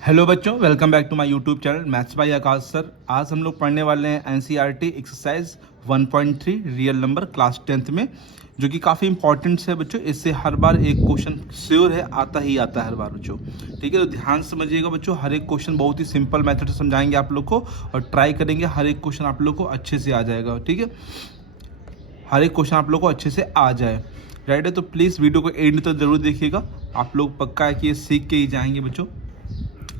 Hello बच्चों, welcome back to my YouTube channel maths by Akash sir. आज हम लोग पढ़ने वाले हैं NCERT exercise 1.3 real number class 10th में, जो कि काफ़ी इंपॉर्टेंट है बच्चों। इससे हर बार एक क्वेश्चन श्योर है, आता ही आता है हर बार बच्चों। ठीक है, तो ध्यान से समझिएगा बच्चों। हर एक क्वेश्चन बहुत ही सिंपल मेथड से समझाएंगे आप लोग को, और ट्राई करेंगे हर एक क्वेश्चन आप लोग को अच्छे से आ जाएगा। ठीक है, हर एक क्वेश्चन आप लोग को अच्छे से आ जाए। राइट है, तो प्लीज़ वीडियो को एंड तक जरूर देखिएगा। आप लोग पक्का है कि ये सीख के ही जाएंगे बच्चों।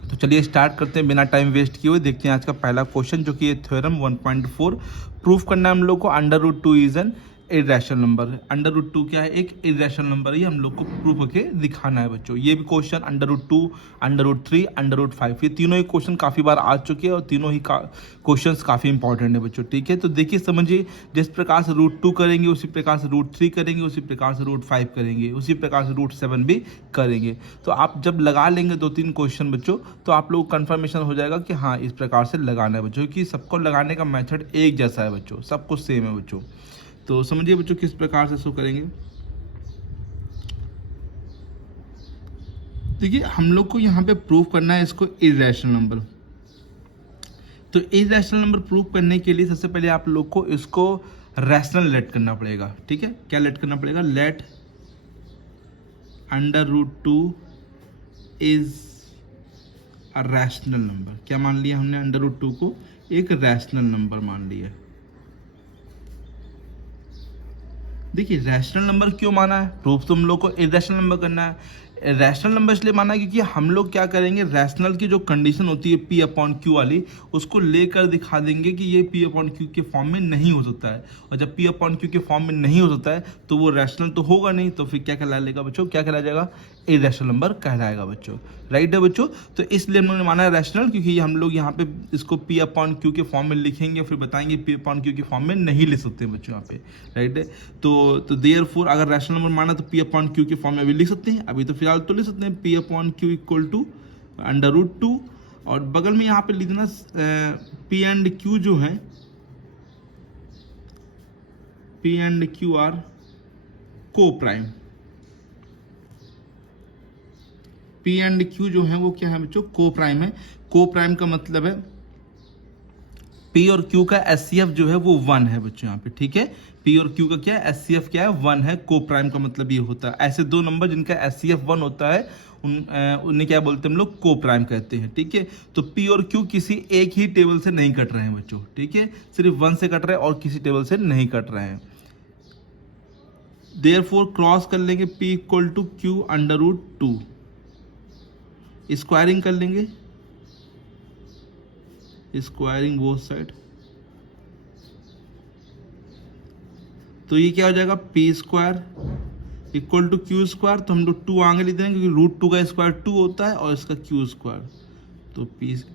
तो चलिए स्टार्ट करते हैं बिना टाइम वेस्ट किए हुए। देखते हैं आज का पहला क्वेश्चन, जो कि ये थ्योरम 1.4 प्रूफ करना है हम लोग को। Under root 2 is an irrational number. Under root 2 क्या है? एक इरेशनल नंबर ही हम लोग को प्रूफ करके दिखाना है बच्चों। ये भी question under root 2, under root 3, under root 5, ये तीनों ही क्वेश्चन काफ़ी बार आ चुके हैं और तीनों ही क्वेश्चंस काफ़ी इंपॉर्टेंट है बच्चों। ठीक है, तो देखिए समझिए, जिस प्रकार से रूट 2 करेंगे उसी प्रकार से रूट 3 करेंगे, उसी प्रकार से रूट 5 करेंगे, उसी प्रकार से रूट 7 भी करेंगे। तो आप जब लगा लेंगे 2-3 क्वेश्चन बच्चों, तो आप लोग को कन्फर्मेशन हो जाएगा कि हाँ इस प्रकार से लगाना है बच्चों, क्योंकि सबको लगाने का मेथड एक जैसा है बच्चों, सब कुछ सेम है बच्चों। तो समझिए बच्चों किस प्रकार से इसको करेंगे। देखिए हम लोग को यहाँ पे प्रूव करना है इसको इरेशनल नंबर। तो इरेशनल नंबर प्रूव करने के लिए सबसे पहले आप लोग को इसको रैशनल लेट करना पड़ेगा। ठीक है, क्या लेट करना पड़ेगा? Let under root 2 is a rational number. क्या मान लिया हमने? अंडर रूट 2 को एक रैशनल नंबर मान लिया। देखिए रैशनल नंबर क्यों माना है? प्रूफ तो हम लोग को इरेशनल नंबर करना है। रैशनल नंबर इसलिए माना है क्योंकि हम लोग क्या करेंगे, रैशनल की जो कंडीशन होती है पी अपॉन क्यू वाली, उसको लेकर दिखा देंगे कि ये पी अपॉन क्यू के फॉर्म में नहीं हो सकता है। और जब पी अपॉन क्यू के फॉर्म में नहीं हो सकता है तो वो रैशनल तो होगा नहीं, तो फिर क्या कहला लेगा बच्चों? क्या कहला जाएगा? इरेशनल नंबर कहलाएगा बच्चों। राइट है बच्चों, तो इसलिए हम लोगों ने माना है रैशनल, क्योंकि हम लोग यहाँ पे इसको पी अपॉन क्यू के फॉर्म में लिखेंगे, फिर बताएंगे पी अपॉन क्यू के फॉर्म में नहीं लिख सकते बच्चों यहाँ पे। राइट है, तो देयरफॉर अगर रैशनल नंबर माना तो पी अपॉन क्यू के फॉर्म में भी लिख सकते हैं। अभी तो फिलहाल तो लिख सकते हैं P upon Q equal to under root 2, और बगल में यहाँ पे लिख देना पी एंड क्यू जो है, पी एंड क्यू आर को प्राइम। पी एंड क्यू जो है वो क्या है बच्चों? को प्राइम है। को प्राइम का मतलब है पी और क्यू का एचसीएफ जो है वो 1 है बच्चों यहाँ पे। ठीक है, पी और क्यू का क्या है? एचसीएफ क्या है? 1 है। को प्राइम का मतलब ये होता है ऐसे दो नंबर जिनका एचसीएफ 1 होता है, उन्हें क्या बोलते हैं हम लोग? को प्राइम कहते हैं। ठीक है, तो पी और क्यू किसी एक ही टेबल से नहीं कट रहे हैं बच्चों। ठीक है, सिर्फ 1 से कट रहे हैं और किसी टेबल से नहीं कट रहे हैं। देयरफॉर क्रॉस कर लेंगे P equal to Q under root 2, squaring कर लेंगे, स्क्वायरिंग बोथ साइड, तो ये क्या हो जाएगा? P square equal to Q square. तो हम लोग 2 आगे लिख देंगे क्योंकि रूट 2 का स्क्वायर 2 होता है और इसका क्यू स्क्वायर, तो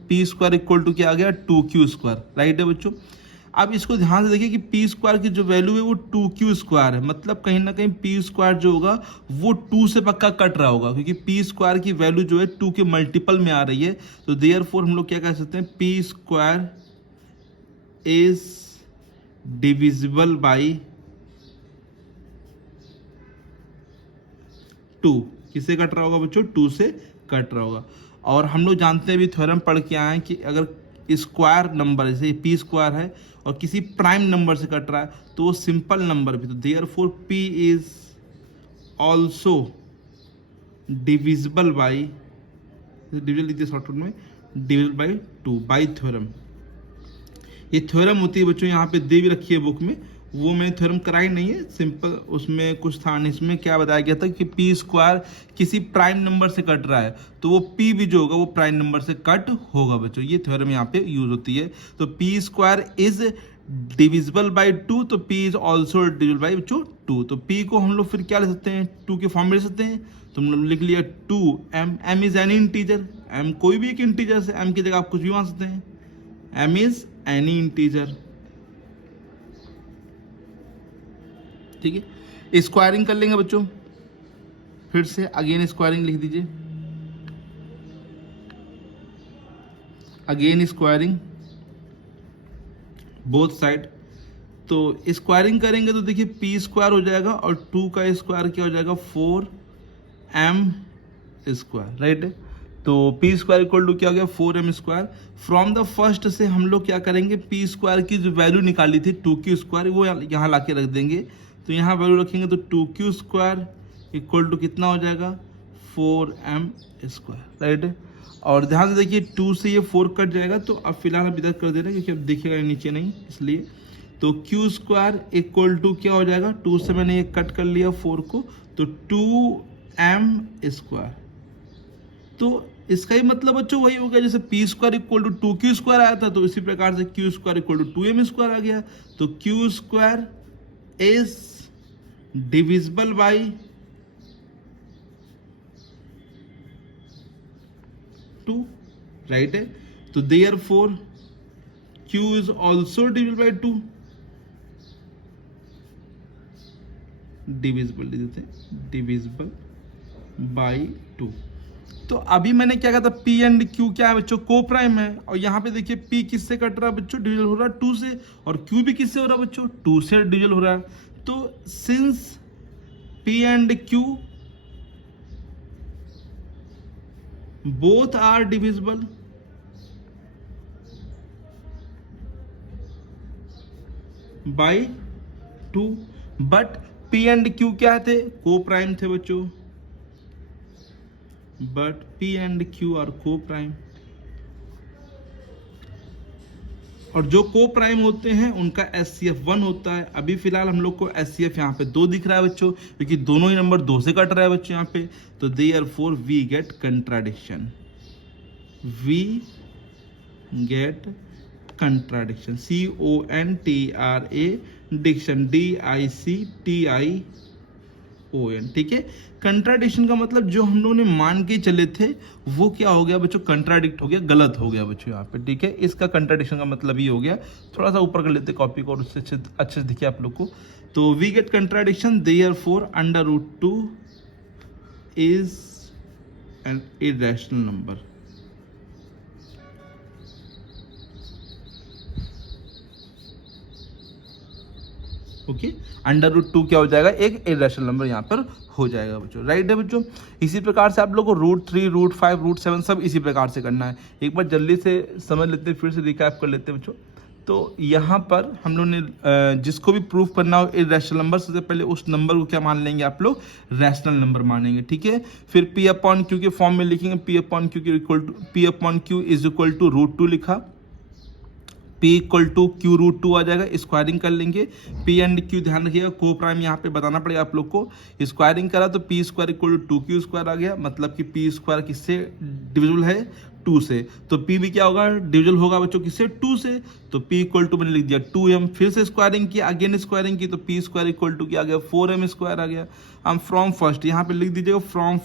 पी स्क्वायर इक्वल टू क्या आ गया? 2 क्यू स्क्वायर। राइट है बच्चों, अब इसको ध्यान से देखिए कि पी स्क्वायर की जो वैल्यू है वो 2 क्यू स्क्वायर है, मतलब कहीं ना कहीं पी स्क्वायर जो होगा वो 2 से पक्का कट रहा होगा, क्योंकि पी स्क्वायर की वैल्यू जो है 2 के मल्टीपल में आ रही है। तो देयरफॉर हम लोग क्या कह सकते हैं? P square is divisible by 2। किससे कट रहा होगा बच्चों? 2 से कट रहा होगा। और हम लोग जानते हैं, अभी थ्योरम पढ़ के आए हैं कि अगर स्क्वायर नंबर जैसे पी स्क्वायर है और किसी प्राइम नंबर से कट रहा है तो वो सिंपल नंबर भी, तो therefore P is also divisible by, डिविजल लिखते शॉर्टकट में, डिविजिबल बाई 2 बाई थ्योरम। ये थ्योरम होती है बच्चों, यहाँ पे दे भी रखी है बुक में, वो मैंने थ्योरम कराई नहीं है, सिंपल उसमें कुछ था नहीं। इसमें क्या बताया गया था कि पी स्क्वायर किसी प्राइम नंबर से कट रहा है तो वो पी भी जो होगा वो प्राइम नंबर से कट होगा बच्चों। ये थ्योरम यहाँ पे यूज होती है। तो P square is divisible by 2, तो P is also divisible by 2। तो पी को हम लोग फिर क्या ले सकते हैं? 2 के फॉर्म में ले सकते हैं। तो हम लोग लिख लिया 2m, m is any integer, m कोई भी एक इंटीजर से, m की जगह आप कुछ भी मान सकते हैं, m इज एनी इंटीजर। ठीक है, स्क्वायरिंग कर लेंगे बच्चों, फिर से अगेन स्क्वायरिंग लिख दीजिए, अगेन स्क्वायरिंग बोथ साइड। तो स्क्वायरिंग करेंगे तो देखिए पी स्क्वायर हो जाएगा और 2 का स्क्वायर क्या हो जाएगा? 4m square. राइट है, तो पी स्क्वायर इक्वल टू क्या हो गया 4m²। फ्रॉम द फर्स्ट से हम लोग क्या करेंगे, पी स्क्वायर की जो वैल्यू निकाली थी 2q² वो यहाँ ला के रख देंगे। तो यहाँ वैल्यू रखेंगे तो 2q² इक्वल टू कितना हो जाएगा 4m², राइट। और ध्यान से देखिए 2 से ये 4 कट जाएगा, तो अब फिलहाल हम इधर कर दे रहे हैं क्योंकि अब देखिएगा नीचे नहीं, इसलिए तो q² इक्वल टू क्या हो जाएगा, 2 से मैंने ये कट कर लिया 4 को, तो 2m²। तो इसका ही मतलब बच्चों वही हो गया, जैसे p² इक्वल टू 2q² आया था, तो इसी प्रकार से q² इक्वल टू 2m² आ गया। तो q² is divisible by 2, right है। तो therefore q is also divisible by 2, divisible by 2। तो अभी मैंने क्या कहा था, P एंड Q क्या है बच्चों, को प्राइम है। और यहाँ पे देखिए P किससे कट रहा है बच्चों, डिविजल हो रहा है 2 से, और Q भी किससे हो रहा है बच्चों, 2 से डिविजल हो रहा है। तो since P and Q both are divisible by 2, but P and Q क्या थे, को प्राइम थे बच्चों, but P and Q are coprime. और जो को प्राइम होते हैं उनका SCF 1 होता है। अभी फिलहाल हम लोग को SCF यहाँ पे 2 दिख रहा है बच्चों, क्योंकि दोनों ही नंबर 2 से कट रहा है बच्चों यहाँ पे। तो therefore we get contradiction, we get contradiction, CONTRA diction, DICTION, ठीक है। कंट्राडिक्शन का मतलब जो हम लोगों ने मान के चले थे वो क्या हो गया बच्चों, कंट्राडिक्ट हो गया, गलत हो गया बच्चों यहाँ पे, ठीक है। इसका कंट्राडिक्शन का मतलब ये हो गया। थोड़ा सा ऊपर कर लेते कॉपी को और उससे अच्छे से दिखे आप लोग को। तो we get contradiction, therefore √2 is an irrational number. Okay, √2 क्या हो जाएगा, एक इरेशनल नंबर यहाँ पर हो जाएगा बच्चों, राइट है बच्चों। इसी प्रकार से आप लोग को √3, √5, √7 सब इसी प्रकार से करना है। एक बार जल्दी से समझ लेते हैं, फिर से रिकैप कर लेते हैं बच्चों। तो यहाँ पर हम लोग ने जिसको भी प्रूफ करना हो इरेशनल नंबर, सबसे पहले उस नंबर को क्या मान लेंगे आप लोग, रैशनल नंबर मानेंगे, ठीक है। फिर P/Q के फॉर्म में लिखेंगे, P/Q इज इक्वल टू √2 लिखा, P इक्वल टू Q √2 आ जाएगा, स्क्वायरिंग कर लेंगे। P एंड Q ध्यान रखिएगा, को प्राइम यहाँ पे बताना पड़ेगा आप लोग को। स्क्वायरिंग करा तो P² इक्वल टू 2Q² आ गया, मतलब कि P² किससे डिविजिबल है, 2 से। तो P भी क्या होगा, डिविजिबल होगा बच्चों किससे, 2 से। तो P इक्वल टू मैंने लिख दिया 2m, फिर से स्क्वायरिंग किया, अगेन स्क्वायरिंग की, तो P² इक्वल टू क्या आ गया, 4m² आ गया। हम फ्रॉम फर्स्ट यहाँ पे लिख दीजिएगा, फ्रॉम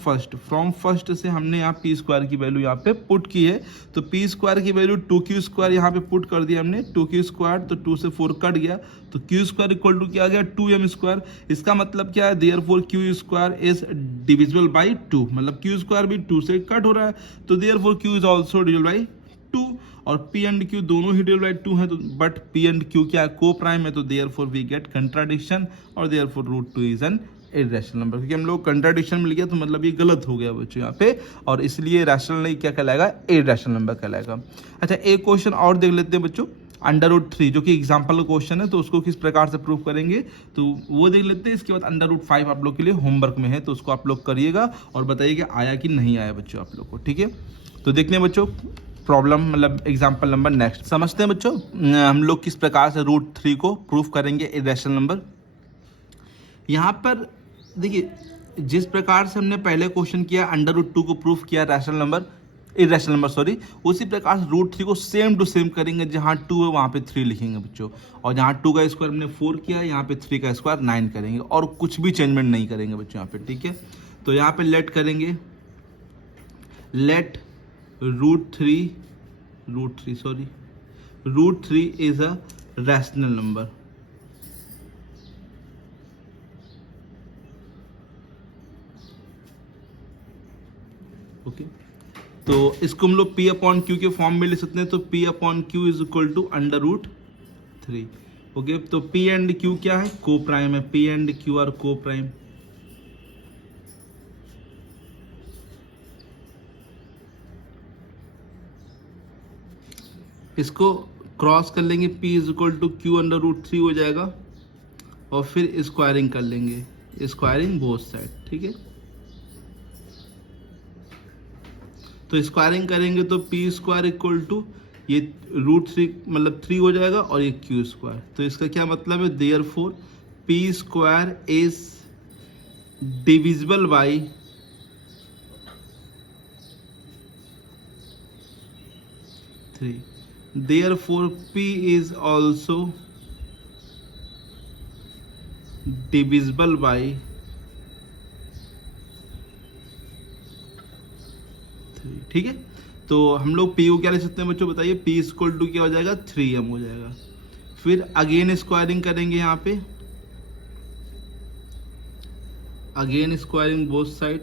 फर्स्ट से हमने यहाँ P² की वैल्यू यहाँ पे पुट की है। तो P² की वैल्यू 2Q² यहाँ पे पुट कर दिया हमने, 2Q², तो 2 से 4 कट गया, तो Q² इक्वल टू क्या आ गया, 2m²। इसका मतलब क्या है, therefore Q² is divisible by 2, मतलब Q² भी 2 से कट हो रहा है, तो therefore Q is also divisible by 2। और P एंड Q दोनों ही डिविजिबल बाई 2 है, तो बट P एंड Q क्या है, को प्राइम है, तो देयरफॉर वी गेट कंट्राडिक्शन, और therefore √2 is an irrational number. क्योंकि हम लोग कंट्राडिक्शन मिल गया तो मतलब ये गलत हो गया बच्चों यहाँ पे, और इसलिए रैशनल नहीं क्या कहलाएगा, इरेशनल नंबर कहलाएगा। अच्छा, एक क्वेश्चन और देख लेते हैं बच्चों, √3 जो कि एग्जाम्पल का क्वेश्चन है, तो उसको किस प्रकार से प्रूव करेंगे तो वो देख लेते हैं। इसके बाद √5 आप लोग के लिए होमवर्क में है, तो उसको आप लोग करिएगा और बताइएगा आया कि नहीं आया बच्चों आप लोग को, ठीक है। तो देखते हैं बच्चों प्रॉब्लम, मतलब एग्जाम्पल नंबर नेक्स्ट समझते हैं बच्चों, हम लोग किस प्रकार से √3 को प्रूफ करेंगे इरेशनल नंबर। यहाँ पर देखिए, जिस प्रकार से हमने पहले क्वेश्चन किया, √2 को प्रूफ किया इरेशनल नंबर सॉरी, उसी प्रकार से √3 को सेम टू सेम करेंगे। जहाँ 2 है वहाँ पे 3 लिखेंगे बच्चों, और जहाँ 2 का स्क्वायर हमने 4 किया, यहाँ पे 3 का स्क्वायर 9 करेंगे, और कुछ भी चेंजमेंट नहीं करेंगे बच्चों यहाँ पे, ठीक है। तो यहाँ पे लेट करेंगे, let √3 is a rational number. Okay, तो इसको हम लोग P/Q के फॉर्म में ले सकते हैं, तो P/Q is equal to √3। Okay, तो P एंड Q क्या है, को प्राइम है, P and Q are coprime. इसको क्रॉस कर लेंगे, p is equal to Q under root 3 हो जाएगा, और फिर स्क्वायरिंग कर लेंगे, स्क्वायरिंग बोथ साइड, ठीक है। तो स्क्वायरिंग करेंगे तो पी स्क्वायर इक्वल टू ये रूट 3 मतलब 3 हो जाएगा, और ये क्यू स्क्वायर। तो इसका क्या मतलब है, therefore P square is divisible by three, therefore P is also divisible by 3, ठीक है। तो हम लोग पी को क्या लिख सकते हैं बच्चों, बताइए, पी इक्वल टू क्या हो जाएगा, 3m हो जाएगा। फिर अगेन स्क्वायरिंग करेंगे यहाँ पे, again squaring both side,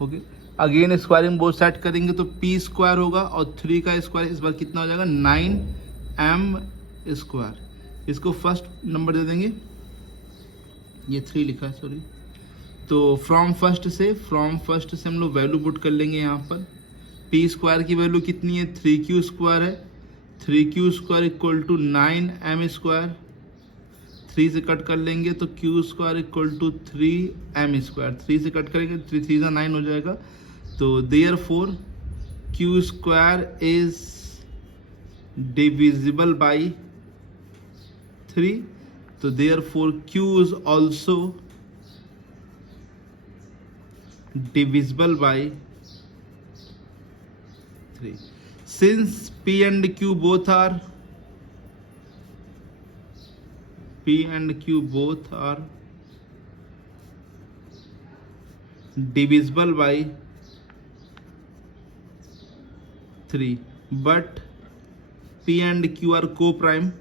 okay. Again squaring both side करेंगे तो पी स्क्वायर होगा, और 3 का स्क्वायर इस बार कितना हो जाएगा, 9m स्क्वायर। इसको फर्स्ट नंबर दे देंगे, ये 3 लिखा है, सॉरी। तो फ्रॉम फर्स्ट से हम लोग वैल्यू पुट कर लेंगे यहाँ पर। पी स्क्वायर की वैल्यू कितनी है, 3q स्क्वायर है, 3q square equal to 9m square, 3 से कट कर लेंगे तो q square equal to 3m square, 3 से कट करेंगे 3 3 का 9 हो जाएगा। तो therefore q square is divisible by 3, तो therefore q is also divisible by 3. Since P and Q both are divisible by 3, but P and Q are co-prime,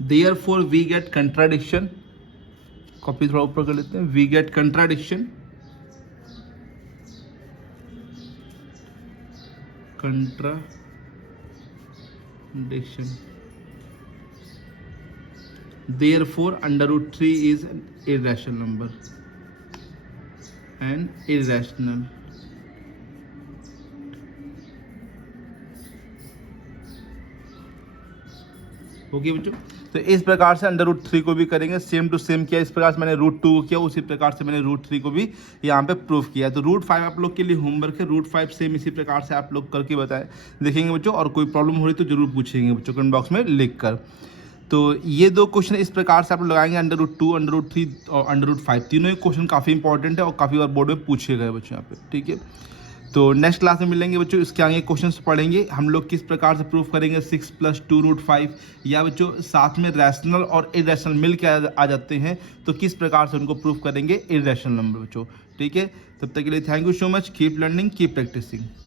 therefore we get contradiction, copy थोड़ा ऊपर कर लेते हैं, we get contradiction, therefore under root 3 is an irrational number, and irrational, okay बच्चों। तो इस प्रकार से अंडर रूट 3 को भी करेंगे, सेम टू सेम किया, इस प्रकार से मैंने रूट 2 को किया, उसी प्रकार से मैंने रूट 3 को भी यहाँ पे प्रूफ किया। तो रूट 5 आप लोग के लिए होमवर्क है, रूट 5 सेम इसी प्रकार से आप लोग करके बताएं, देखेंगे बच्चों, और कोई प्रॉब्लम हो रही तो जरूर पूछेंगे बच्चों कमेंट बॉक्स में लिख कर। तो ये 2 क्वेश्चन इस प्रकार से आप लोग लगाएंगे, अंडर रूट 2, अंडर रूट 3 और अंडर रूट 5, तीनों ही क्वेश्चन काफ़ी इंपॉर्टेंट है और काफ़ी बार बोर्ड में पूछे गए बच्चों यहाँ पे, ठीक है। तो नेक्स्ट क्लास में मिलेंगे बच्चों, इसके आगे क्वेश्चंस पढ़ेंगे हम लोग, किस प्रकार से प्रूफ करेंगे 6 + 2 रूट 5, या बच्चों साथ में रैशनल और इरेशनल मिल के आ जाते हैं, तो किस प्रकार से उनको प्रूफ करेंगे इरेशनल नंबर बच्चों, ठीक है। तब तक के लिए thank you so much, keep learning, keep practising.